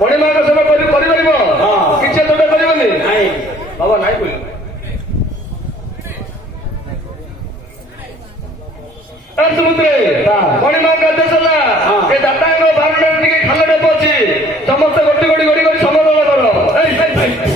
ମଣିମାଙ୍କ ସେବା କରିପାରିବ କିଛି ତୋଟା କରିବନି ବାବା ନାଇଁ କହିଲ ମଣିମାଙ୍କ ଆଦେଶ ହେଲା ଏ ଦାତାଙ୍କ ବାରଣ୍ଡାରେ ଟିକେ ଖାଲ ଡେପ ଅଛି ସମସ୍ତେ ଗୋଟି ଗୋଟି ଗୋଟି କରି ସମାଧାନ କର।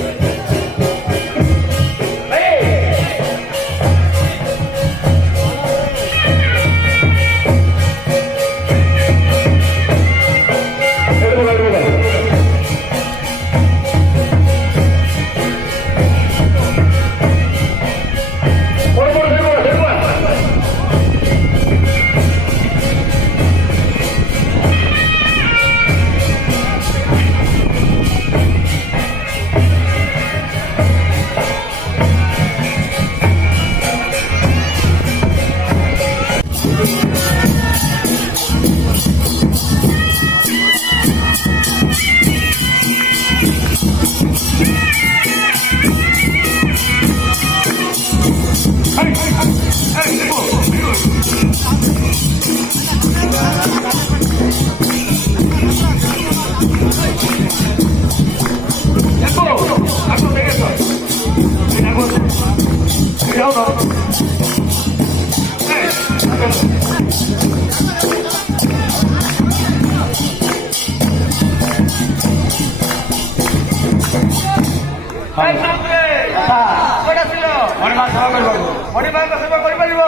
ମଣିମାଙ୍କ ସେବା କରିପାରିବ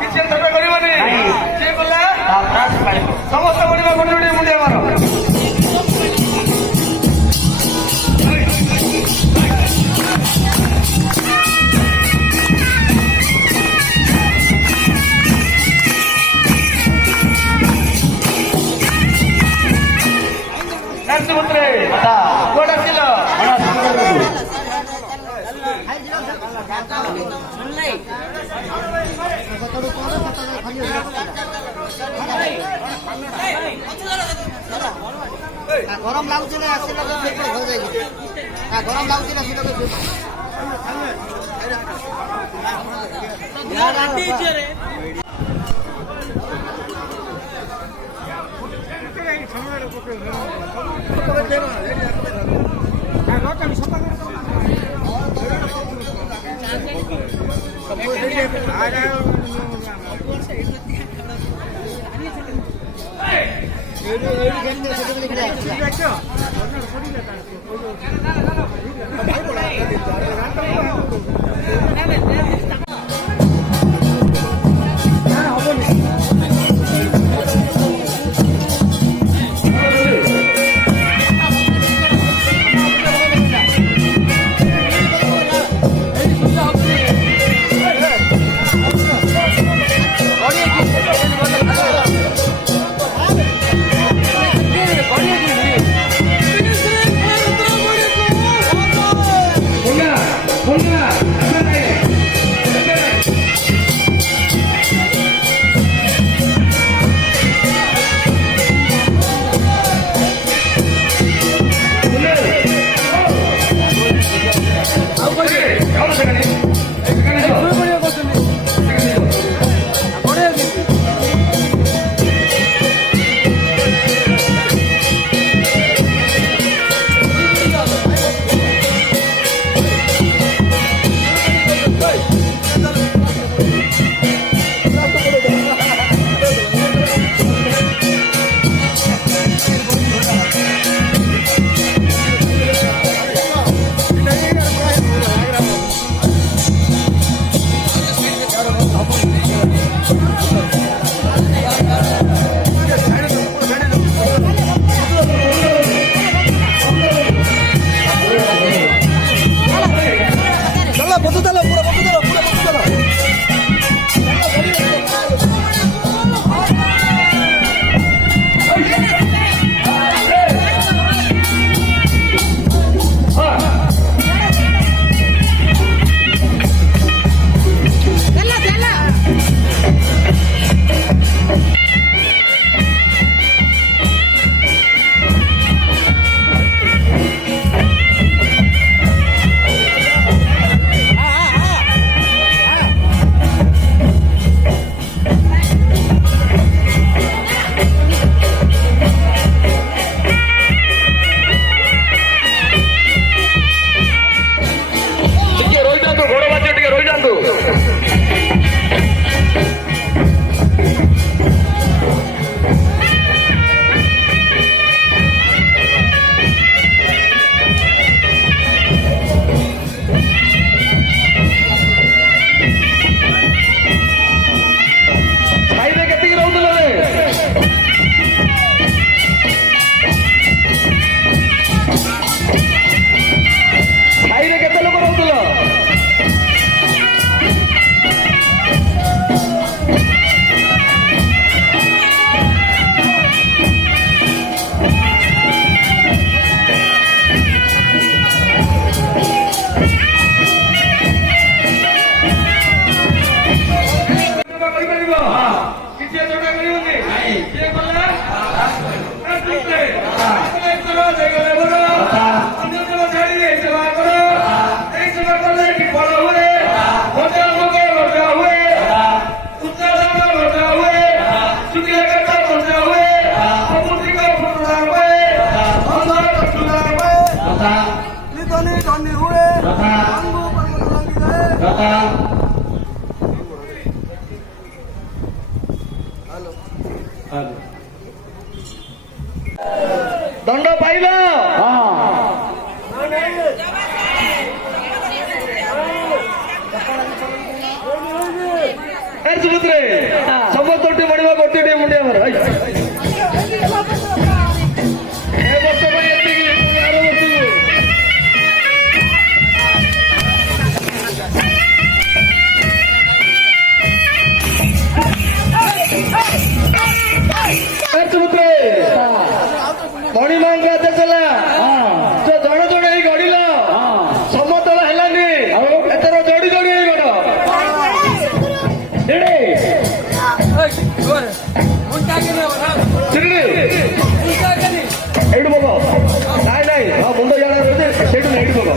କିଛି ସେବା କରିବନି ଯିଏ କଲା ସମସ୍ତ ମଣିମା ଗୋଟେ ଗୋଟେ ମୁଣ୍ଡିଆ ମାର। ପୁତ୍ରେ କୁଆଡେ ଆସିଲ? গরম লাগুছে না আসলে ঘরে যাই গরম লাগুছে না সেটা କରିବ କିଛି ଏତଟା କରିବନି କିଏ କଲା ଦେଇଗଲେ ଭଲ ଅନ୍ୟ ସେବା ଛାଡ଼ିଲେ ଏଇ ସେବା କର ଏଇ ସେବା କଲେ ଏଠି ଫଳ ହୁଏ ଭଜା ମୁଗ ଭଜା ହୁଏ ଉଚ୍ଚାରଣ ଭଜା ହୁଏ ଶୁଖିଲା କାଠ ଭଜା ହୁଏ ସମୁଦ୍ରିକ ଫୁଟୁଣା ହୁଏ ଅନ୍ଧାର ଚୁଲା ହୁଏ ନିଧନି ଧନି ହୁଏ ଅଙ୍ଗୁ ପର୍ବ ଲଙ୍ଗିଯାଏ ଦଣ୍ଡ ପାଇଲ ସୁଭଦ୍ରେ ସମସ୍ତଟି ମଣିବା ଗୋଟିଏ ମୁଣ୍ଡିଆ ମର ଏ ବର୍ଷ ପାଇଁ ଏତିକି ଆର ବର୍ଷକୁ ସୁଭଦ୍ରେ ମଣିମାଙ୍କ ଆଦେଶ ହେଲା ଜଣେ ଜଣେ ହେଇ ଗଢିଲ ସମତଳ ହେଲାନି ଏଥର ଯୋଡି ଯୋଡି ହେଇ ଗଢ ଏଇଠୁ ବଗ ନାଇଁ ନାଇଁ ହଁ ମୁଣ୍ଡ ଜାଣା ରହୁଛି ସେଇଠୁ ଏଇଠୁ ବଗ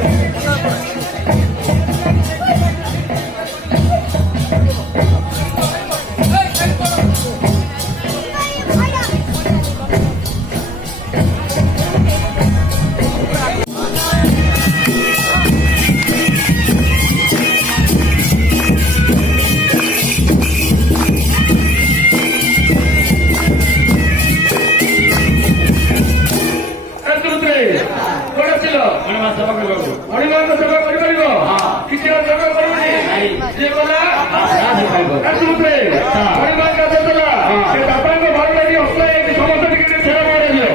ମଣିମାଙ୍କ ସେବା କରିପାରିବ କିଛି ସେବା କରିବନି ଯିଏ ଗଲା ମଣିମାଙ୍କ ଆଦେଶ ହେଲା ସେ ବାପାଙ୍କ ଘର ଲାଗି ଅସ୍ତ ହେଇଛି ସମସ୍ତେ ଟିକେ ସେବା କରାଯିବ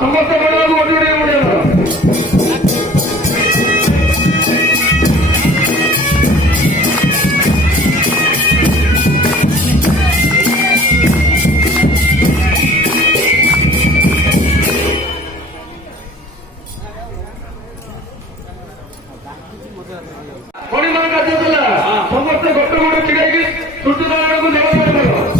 ସମସ୍ତେ ବଢିବାକୁ ଗୋଟିଏ ମୁଣ୍ଡିଆ ମଣିମାଙ୍କ ଆଦେଶ ହେଲା ସମସ୍ତେ ଗୋଟେ ଗୋଟେ ଛିଡାଇକି ସୂର୍ଯ୍ୟନାରାୟଣକୁ ଜଳ କରିପାରିବ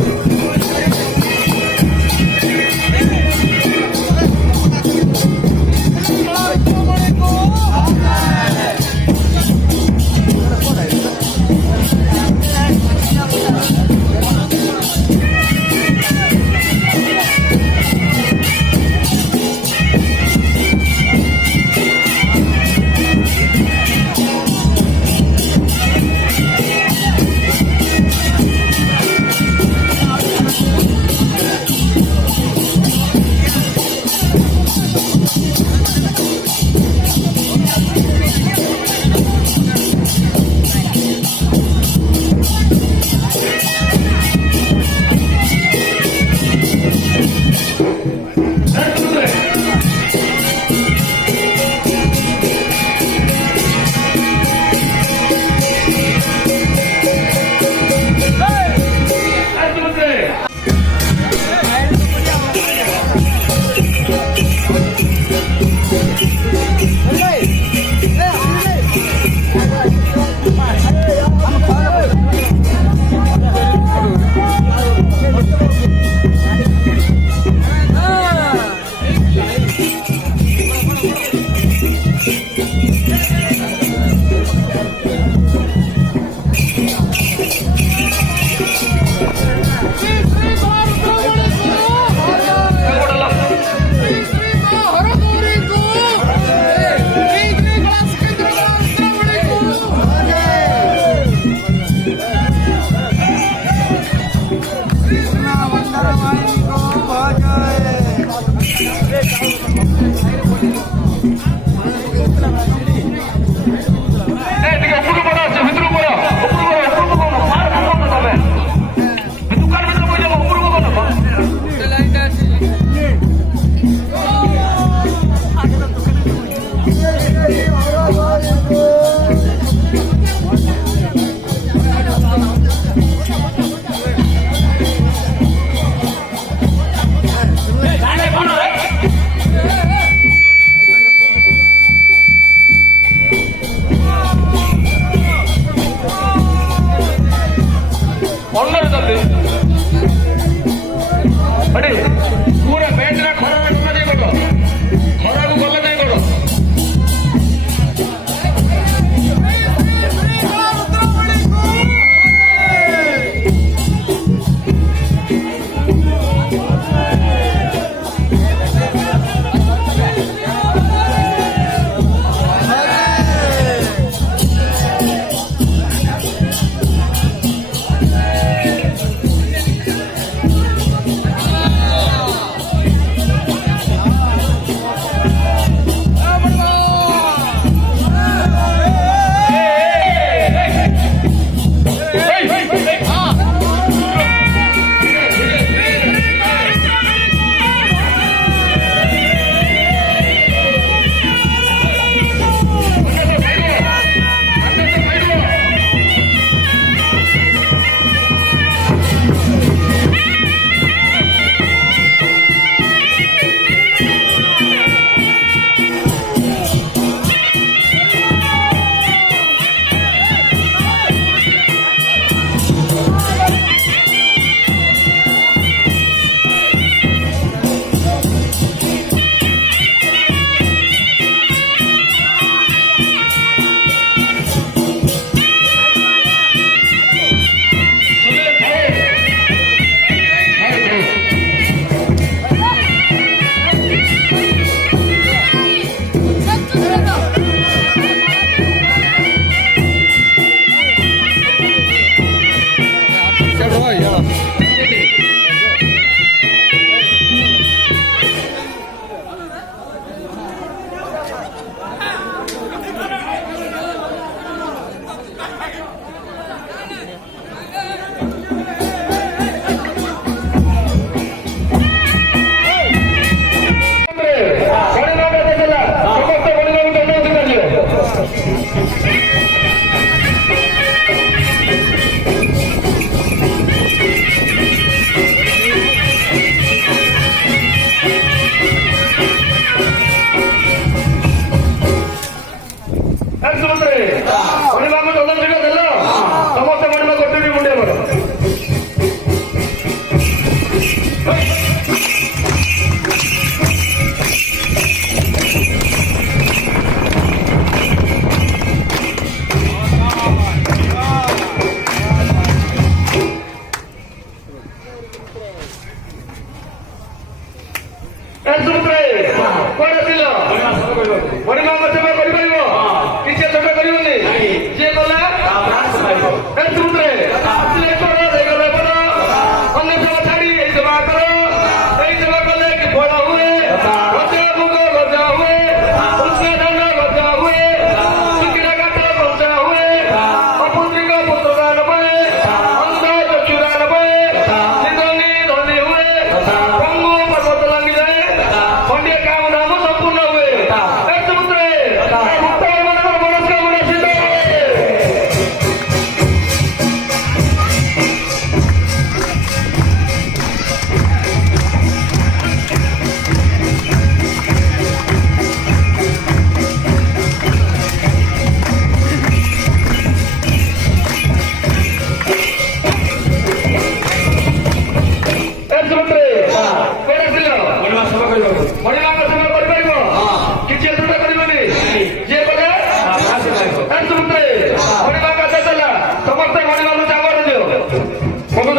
ସମୁଦ୍ରରେ କୁଆଡେ ଆସିଲ ମଣିମାଙ୍କ ସେବା କରିପାରିବ କିଛି ଛୋଟ କରିବନି ଯିଏ କଲା ସମୁଦ୍ରରେ ଆସିଲେ କର ଦେଇଗଲେ ବଡ ଅନ୍ୟ ସେବା ଛାଡି ଏଇ ସେବା କର ଏଇ ସେବା କଲେ କି ଫଳ ହୁଏ ଗଜା ମୁଗ ଗଜା ହୁଏ କୃଷ୍ଣ ଧାନ ଗଜା ହୁଏ ଶୁଖିଲା କାଠ ଗଜା ହୁଏ ଅପୁତ୍ରିକ ପୁତ୍ର ଦାନ ପାଏ ଅନ୍ଧ ଚକ୍ଷୁରା ନପାଏ ନିଧନୀ ଧନୀ ହୁଏ ପଙ୍ଗୁ ପର୍ବତ ଲାଗିଯାଏ ଖଣ୍ଡିଆ କାମ ଧାମ ସମ୍ପୂର୍ଣ୍ଣ ହୁଏ ଏ ସମୁଦ୍ରରେ ଭକ୍ତମାନଙ୍କର ମନସ୍କାମନା ସିଦ୍ଧ ହୁଏ। ମଣିମାଙ୍କ ସେବା କରିପାରିବ କିଛି ଏତଟା କରିବନି ଯିଏ କଲେ ସମୁଦ୍ରରେ ମଣିମାଙ୍କ ଆଦେଶ ହେଲା ସମସ୍ତେ ମଣିମାଙ୍କୁ ଚାଙ୍ଗରେ ଦିଅ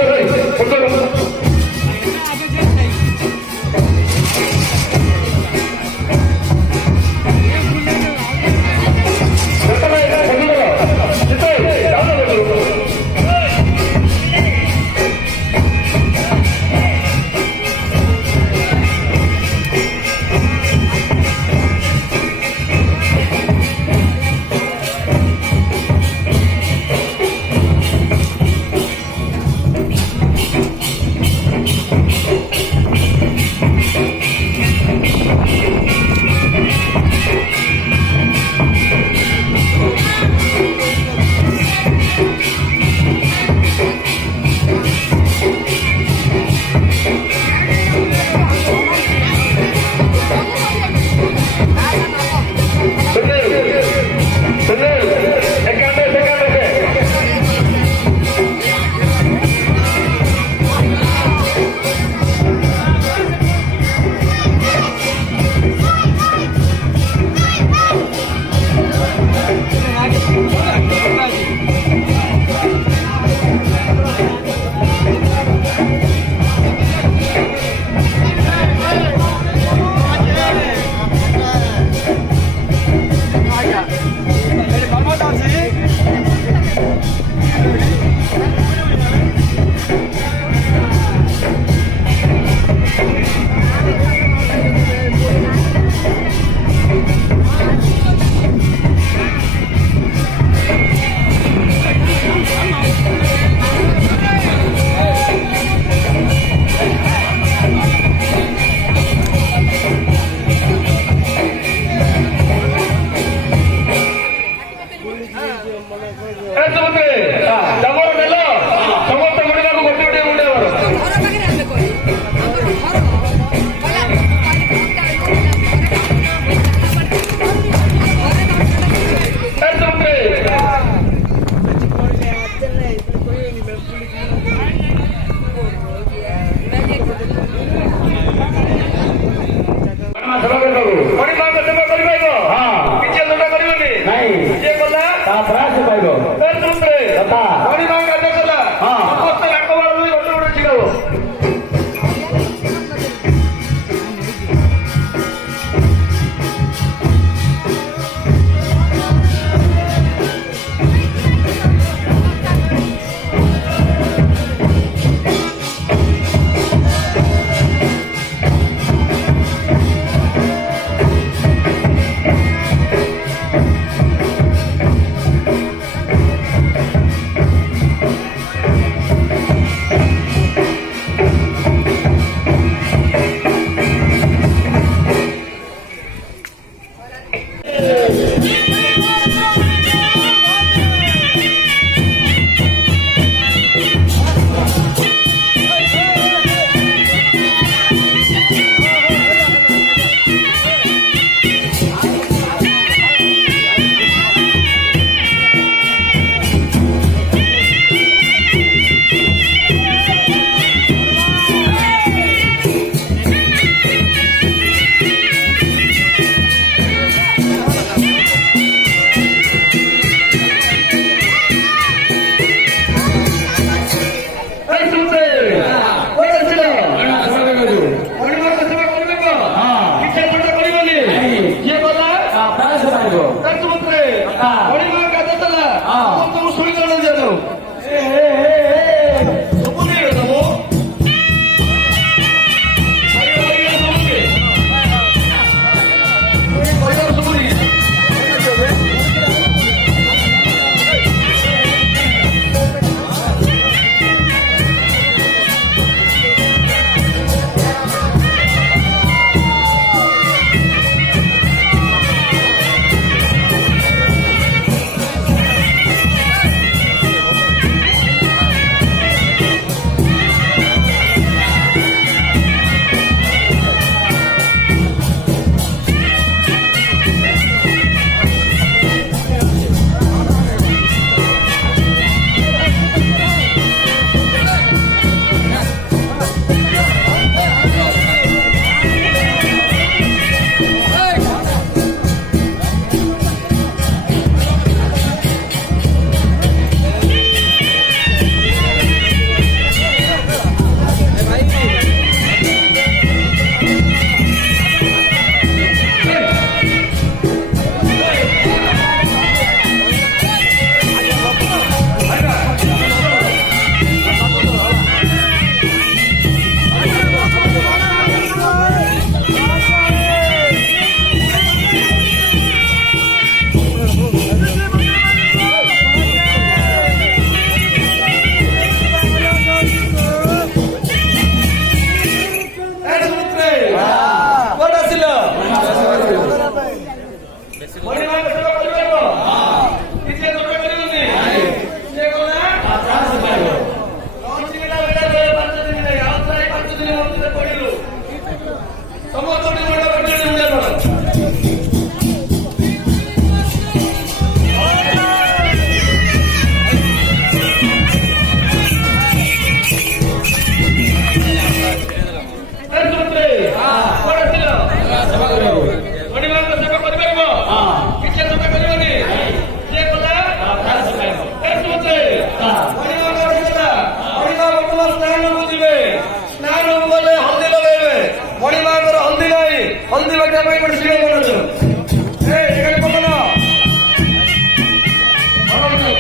Siapa yang bersih mana tu? Jangan kemana? Mana tu?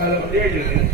Kalau dia je.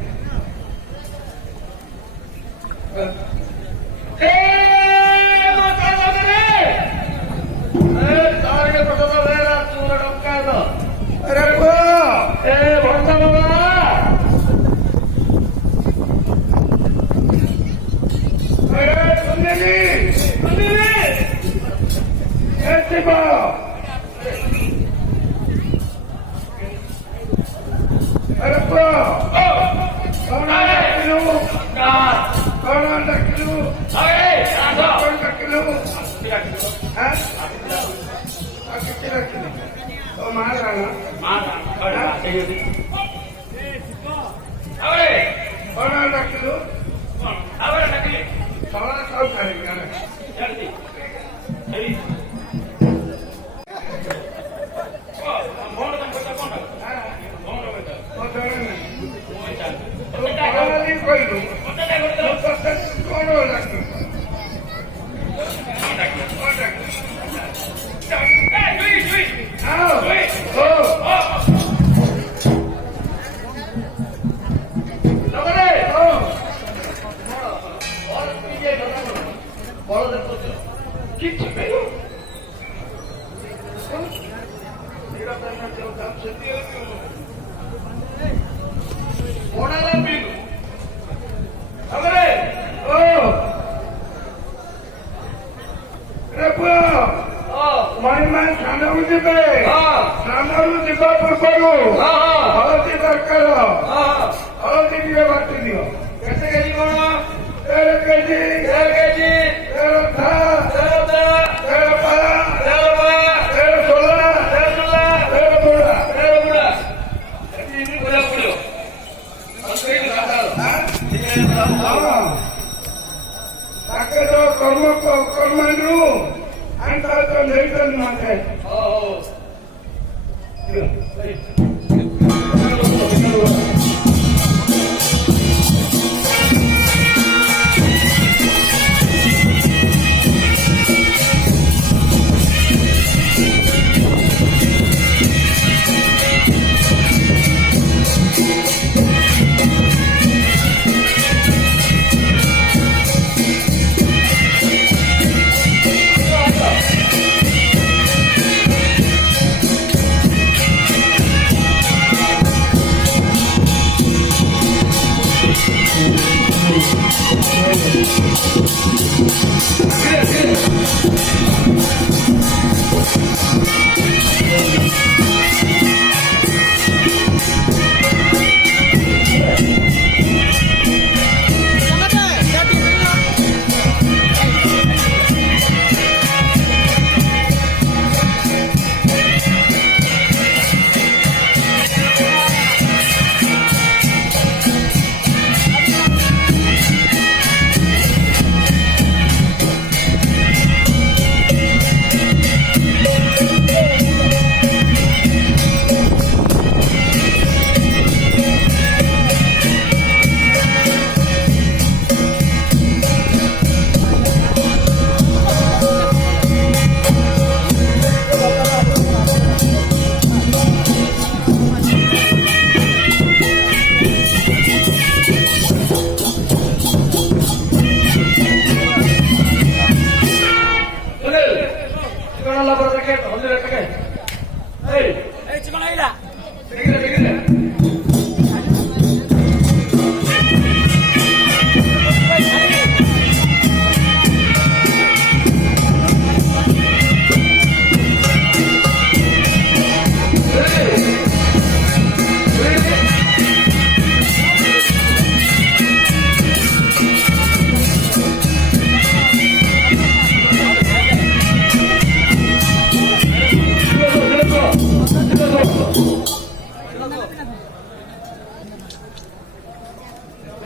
ಒಂದು ಲೆಕ್ಕಕ್ಕೆ ತೆಗಿದೆ ತೆಗಿದೆ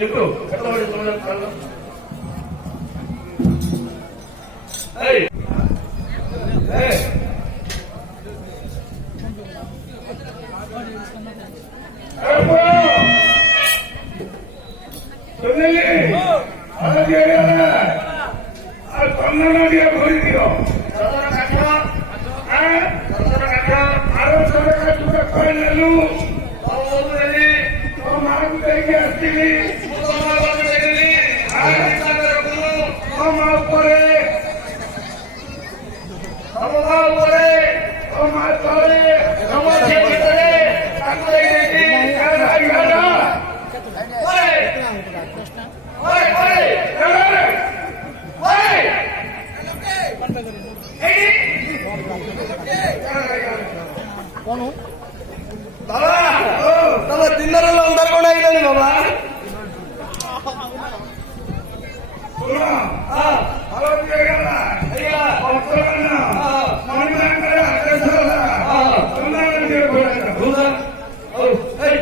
Itu, kata orang itu macam mana? Hey, hey. Apa? Sudahlah. Ada dia ada. Apa mana dia beri dia? Saudara kata, saudara kata, harus saudara kata juga kau lalu. Kau ini, kau mahu pergi asli. Bawa dinner lo ntar kau naik nih bawa. Kalau dia kata, iya, orang mana kaya, kesalah, mana dia berada, bukan? Oh, hey.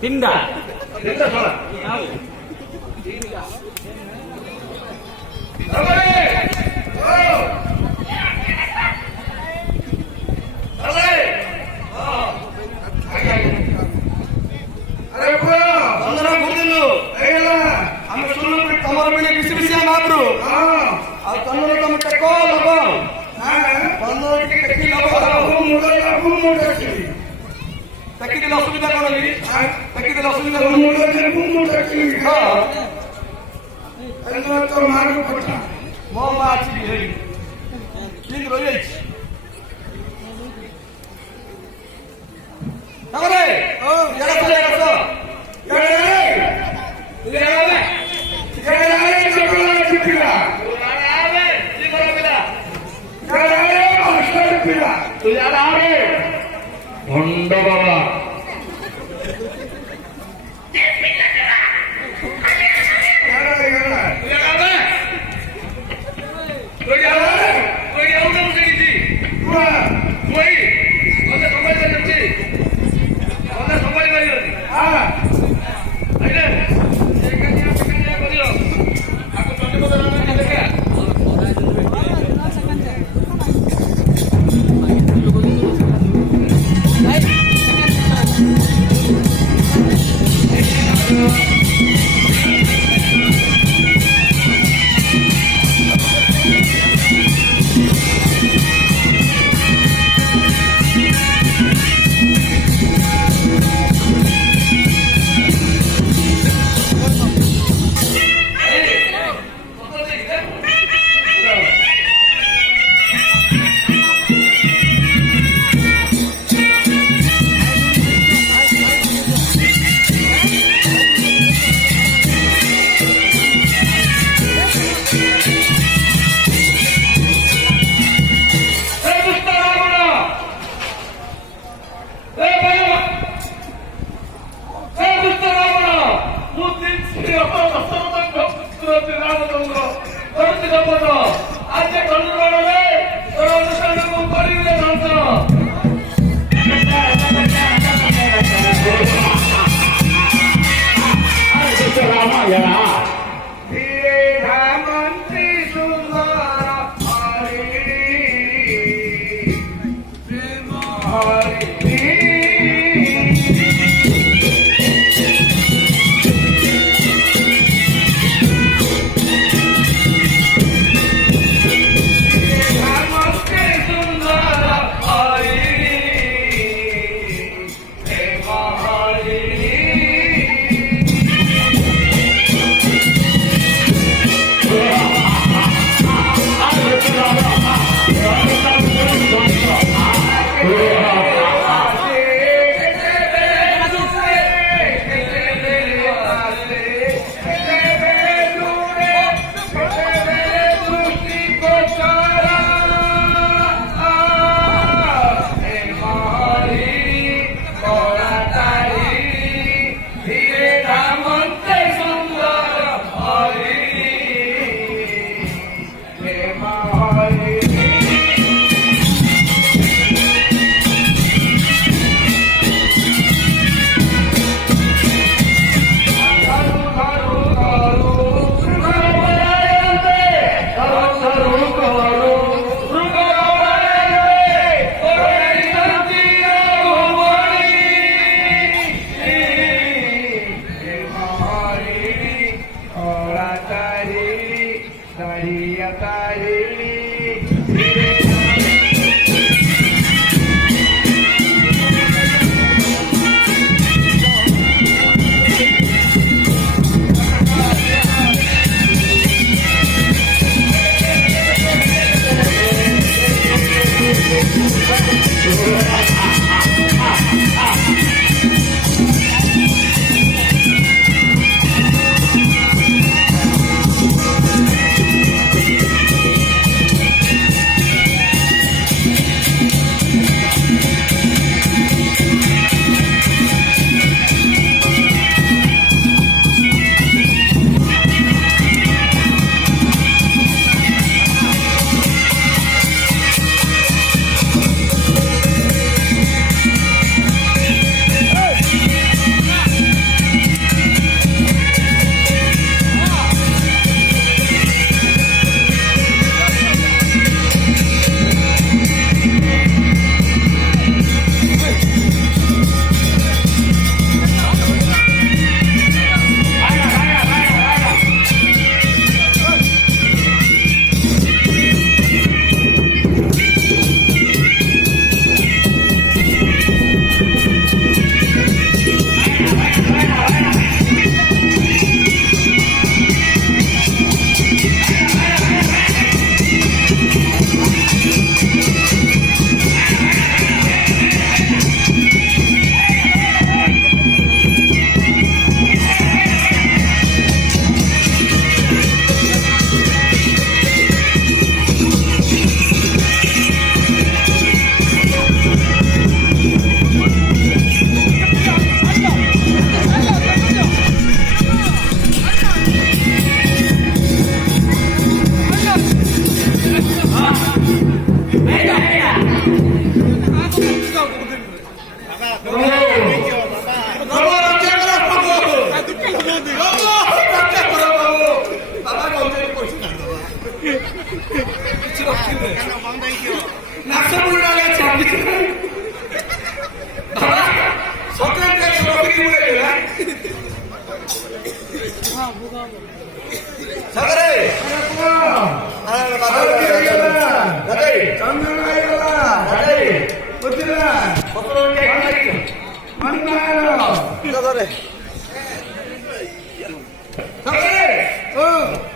Tinda. Tinda salah. Apa ni? Oh. Apa ni? Oh. Ayo bro, Andara berdulu. ayolah. Kami suruh kamar mini bisi-bisi sama bro. Kalau kamu tekol apa? Kalau kita kecil apa? Aku muda sih. Tapi kalau sudah kalau ini, tapi kalau sudah Aku muda sih. हाँ Anda tu malu kota. mau mati di hari ini royal apa deh oh jangan so Honda Baba.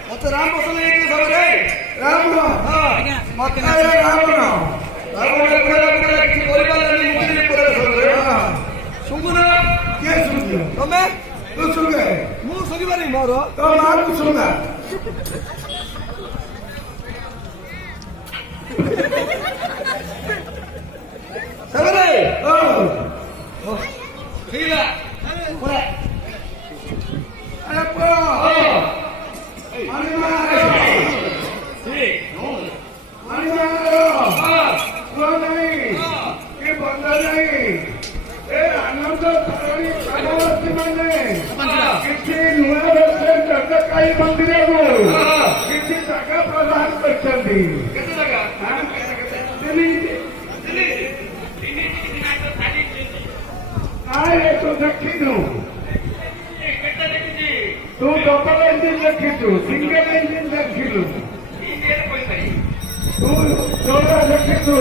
ಮತ್ತೆ ರಾಮ ಬಸವ ಹೇಗೆ ಸಭೆ ರಾಮ ಮತ್ತೆ ರಾಮನ ಸುಂಗುನ K ಸುಂಗುನ ಒಮ್ಮೆ tu sungai mu sugi bari maro to maru sunga sabare oh sila pura apa ani maro si ani maro nai ke banda nai आनंद किती काही मंदिर किती जागा प्रदान करतात ନାଇଁ ତୁ ଦେଖିଛୁ ତୁ ଡବଲ ଇଞ୍ଜିନ ଦେଖିଛୁ ସିଙ୍ଗଲ ଇଞ୍ଜିନ ଦେଖିଲୁ ତୁ ଯୋଉଟା ଦେଖିଛୁ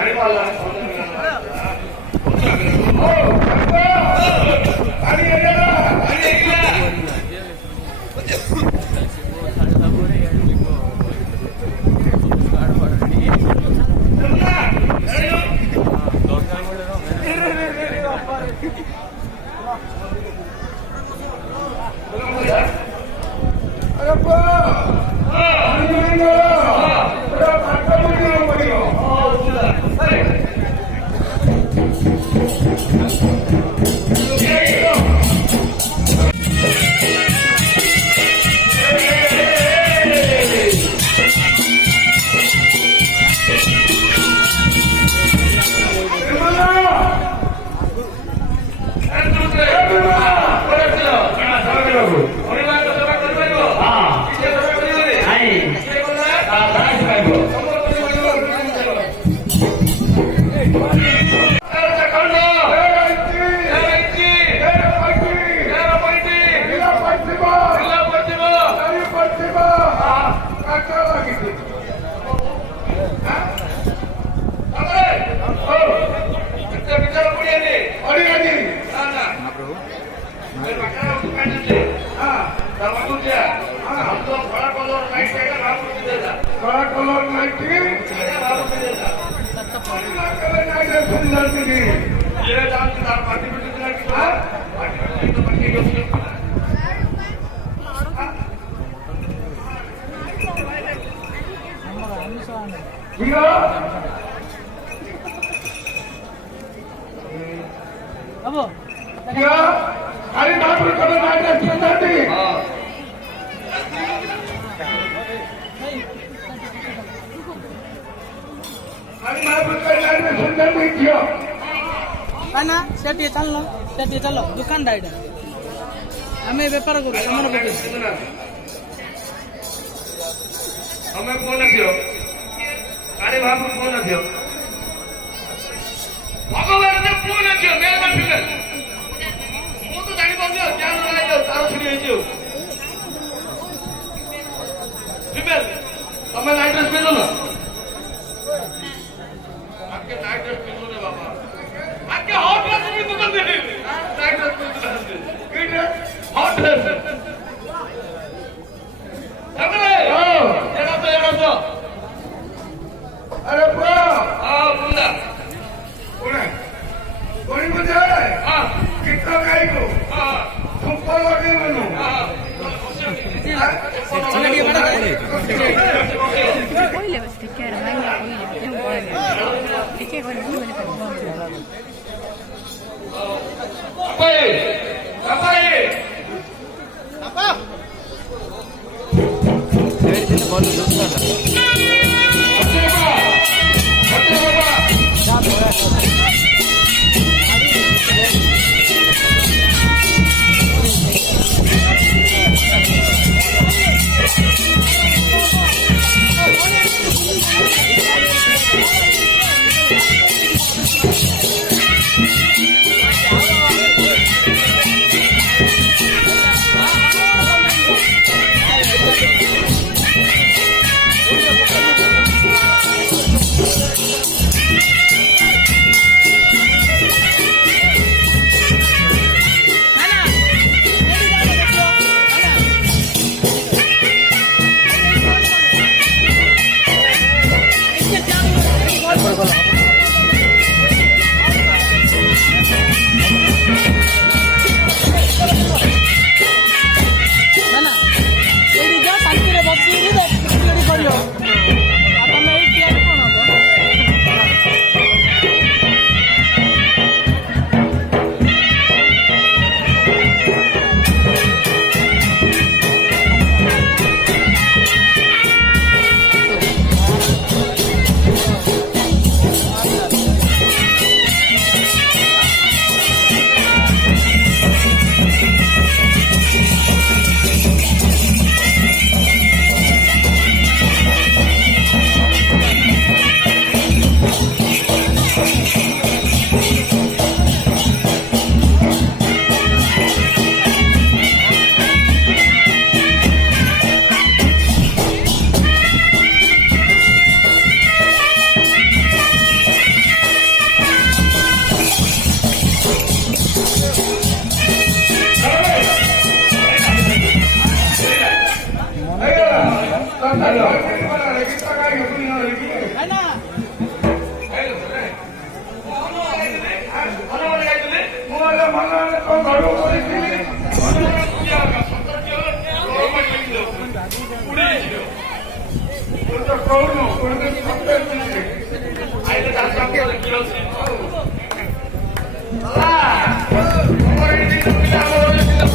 अरे वाला ओ अरे अरे महापुरुष ना सेठ चलो दुकान डाइट आम बेपार करू सामान पकड़ हमें फोन दियो अरे महापुरुष फोन दियो भगवान ने फोन दियो मेरे बात फिकर ମୁଁ ତ ଜାଣିପାରୁନି ଆଉ ଜ୍ଞାନ ନାହିଁ ଆଉ ତାର ଛୁରୀ ହେଇଛି ଆଉ ବିବେଲ ତମେ ନାଇଟ୍ ଡ୍ରେସ୍ ପିନ୍ଧୁ ନା ଆକେ ନାଇଟ୍ ଡ୍ରେସ୍ ପିନ୍ଧୁ ରେ ବାବା ଆକେ ହଟ୍ ଡ୍ରେସ୍ ପିନ୍ଧୁଛନ୍ତି ନାଇଟ୍ ଡ୍ରେସ୍ ପିନ୍ଧୁଛନ୍ତି କି ଡ୍ରେସ୍ ହଟ୍ ଡ୍ରେସ୍ ଏଡ଼ା अरे बुला कोई मुझे कितना गाय को थप्पड़ लगे Manu Oile basta che era meglio oile, non vuole. Perché vuole due le persone. 가로 보이지? 부자가 선택을 너무 우리 그래서 거울로 그렇게 선택을 아이들 다 잡고 길었으니 아, 어머니 진짜 어머니 진짜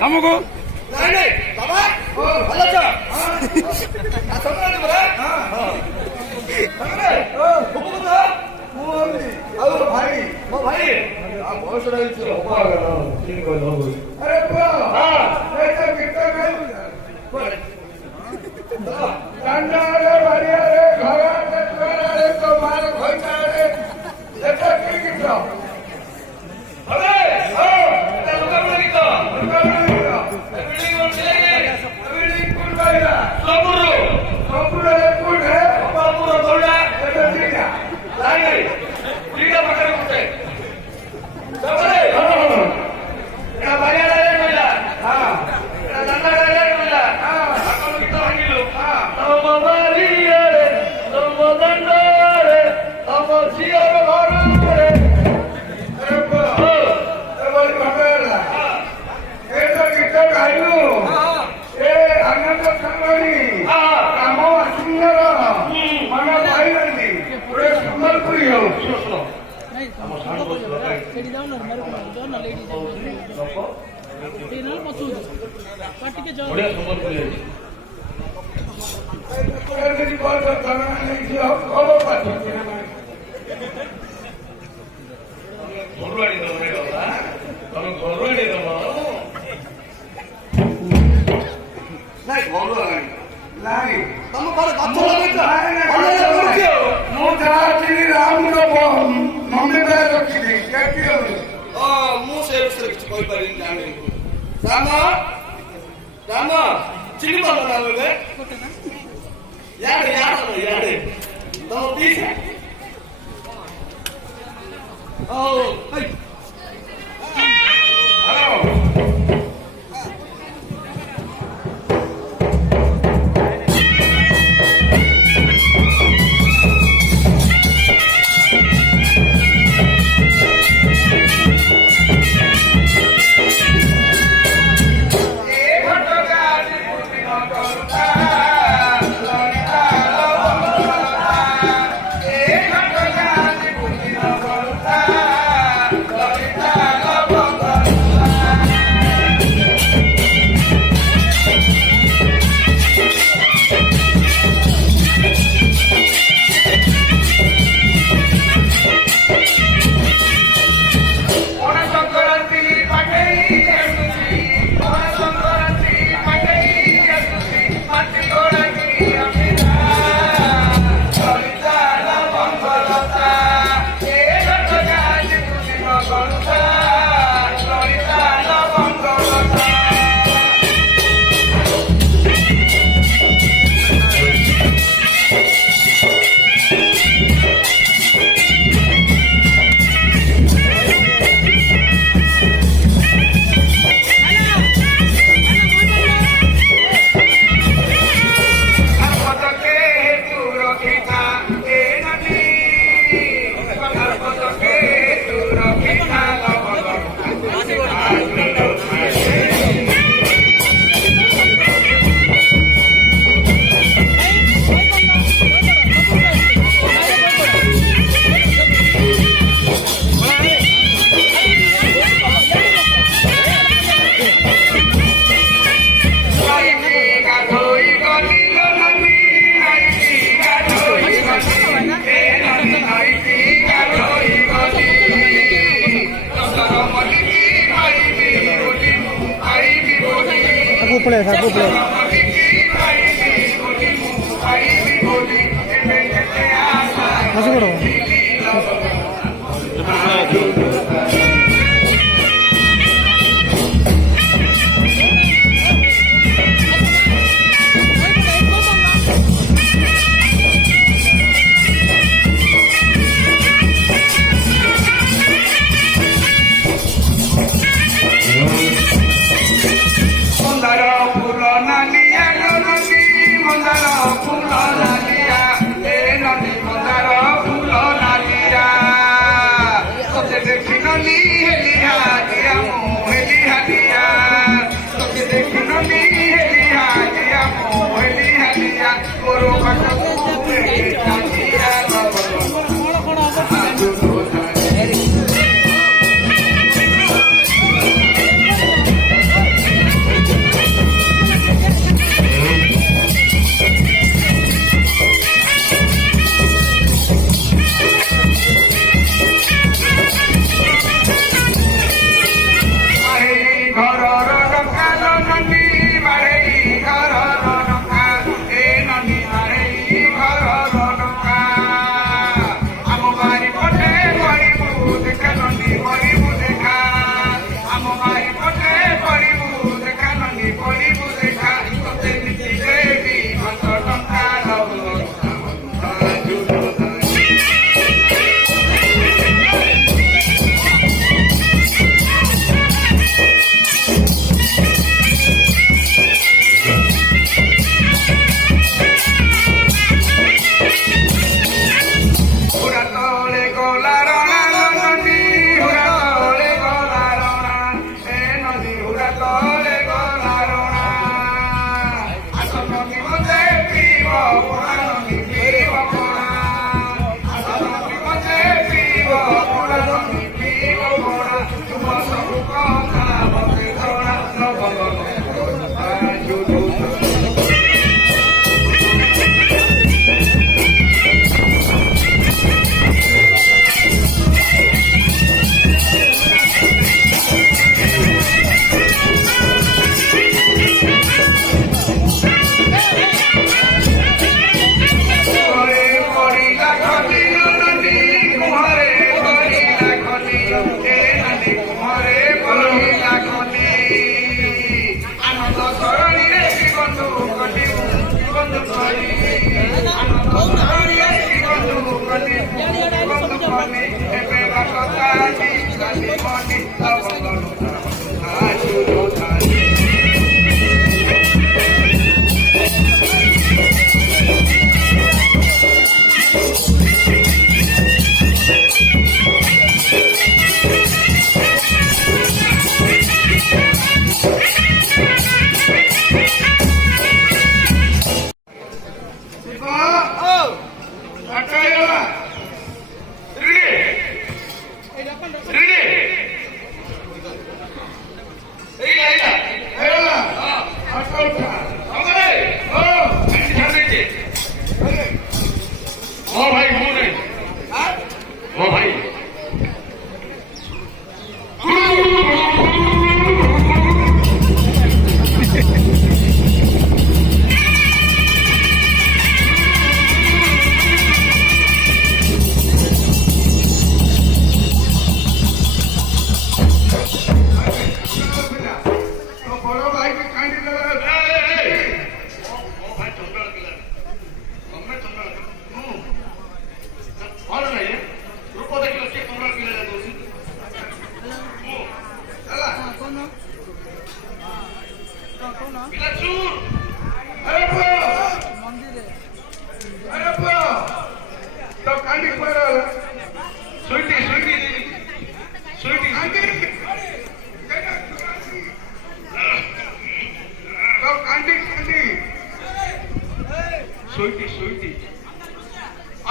아무고? 나네, 봐봐. 발랐죠? 아, 정말 그래? 정말. 보고다. 뭐하니? 아유, 바이. 아, 무엇을 할지 오빠가 뛰는 거 너무. 아래 봐. 내가 그때가 그래. 단나래 말이야래 가라래 가라래 또 말을 걸자래. 내가 그러겠어. 그래. 나 누가 그러니까.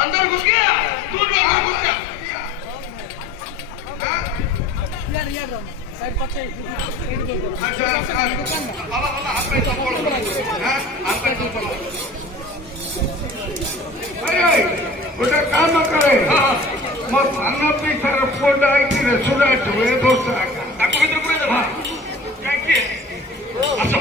अंदर घुस गया, दूर में अंदर घुस गया। अच्छा, बाबा हाथ पे चप्पल, हाथ पे चप्पल। अरे, उधर काम न करे। मग अन्ना पे सर फोड़ आई कि रेस्टोरेंट हुए दोस्त आका। ताको भीतर पूरे दबा। क्या किए? अच्छा।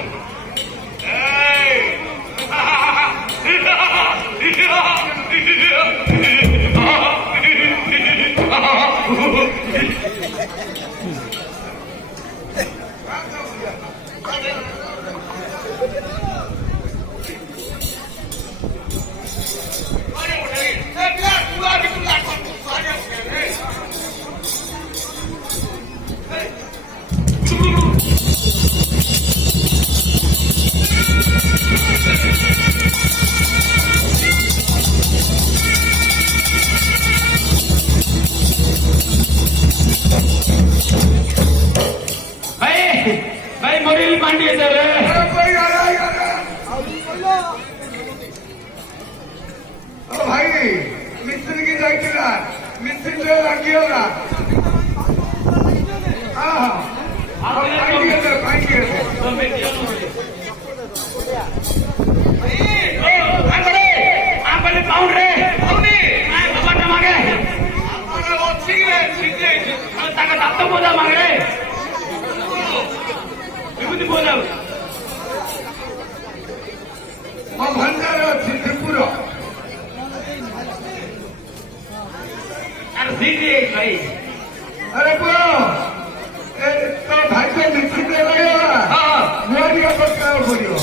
ହାଣ୍ଡି ଦେବେ ଭାଇ ମିସ୍ତ୍ରୀ କି ଯାଇଥିଲା ମିସ୍ତ୍ରୀ ଲାଗିଗଲା ତାଙ୍କ ଦାନ୍ତ ବୋଝା ମାଗେ ଏମିତି ବୋଝା ମୋ ଭଣ୍ଡାର ଅଛି ତ୍ରିପୁର ଭାଇ अरे पुओ तो भाई को निश्चित लगेगा मैं भी पक्का बोलियो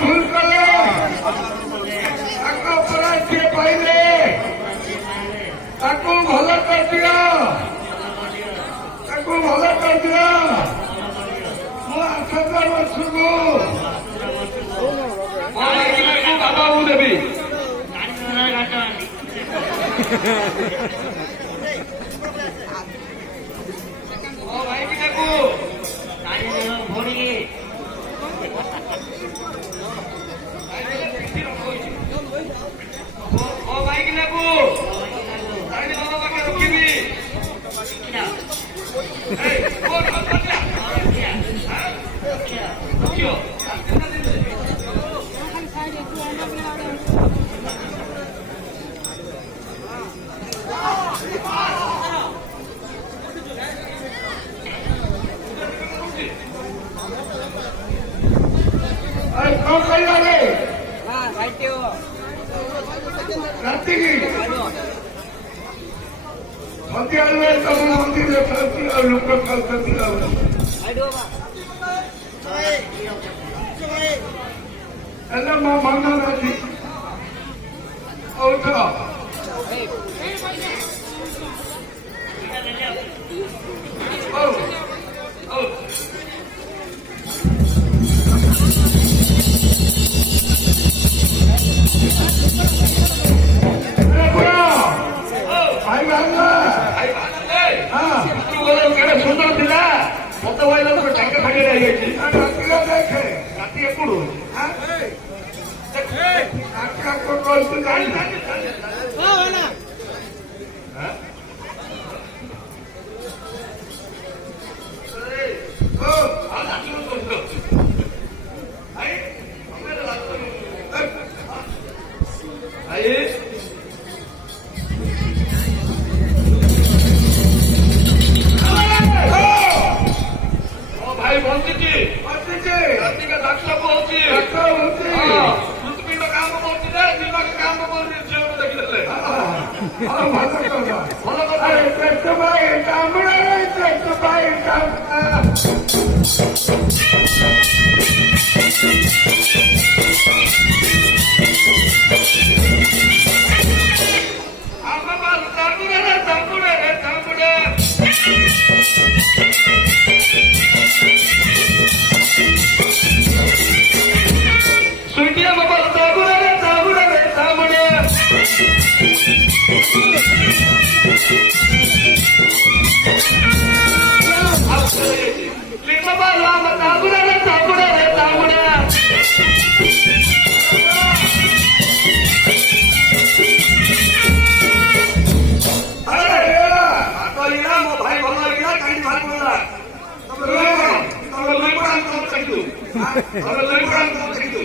भूल कले पाइले भल कर दिया भल कर दिया मो 8 वर्ष को ବାବା ମୁଁ ଦେବି ଭାଇ କି ତାକୁ ଭାଇ କି ତାକୁ ବାବା ପାଖେ ରଖିବି कौन कहिला रे राति की हथियार तब मंदिर लोक खाती मो मन अच्छी उठ ସୁନ୍ଦର ଥିଲା ମତେ କହିଲା ଟାଙ୍କେ ଫାଙ୍କେ ରହିଯାଇଛି ରାତି ଏପଟୁ ଭାଇ ବଞ୍ଚିଛି ରାତିକା ଡାକ୍ତର ହଉଛି ହୃତ୍ପିଣ୍ଡ କାମ କରୁଛି ଯେ ଦିମାଗ କାମ କରୁଛି ଝିଅକୁ ଦେଖିଦେଲେ ଭଲ କଥା सुइटिया बाबा ताबुड़ा रे ताबुड़ा रे ताबुड़ा ले बाबा राम ताबुड़ा रे ताबुड़ा रे ताबुड़ा अरे यार तो इना मो भाई भला गया काई भाग बोला तब लुई पड़ा ಅಂತ ತೆಗೆದು ಅವರ ಲೈಫ್ ಅಂತ ತೆಗೆದು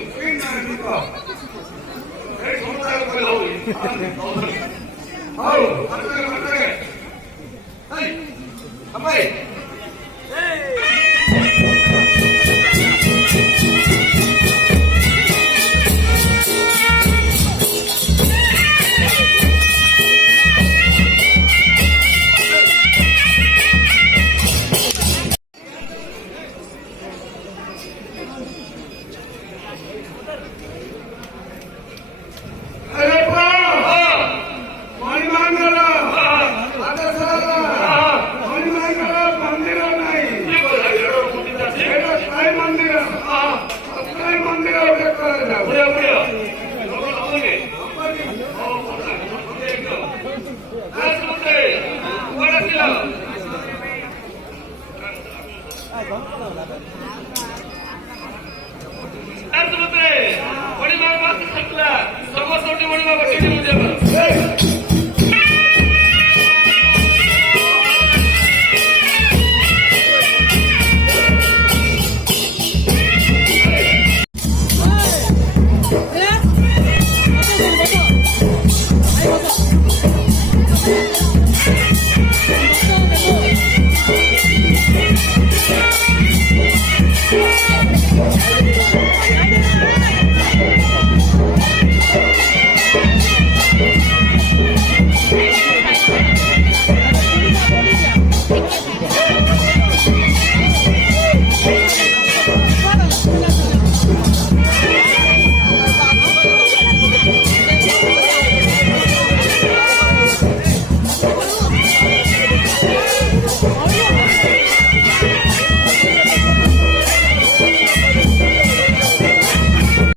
ಹೌದು ಅಪ್ಪಾಯಿ ಮಂದಿರ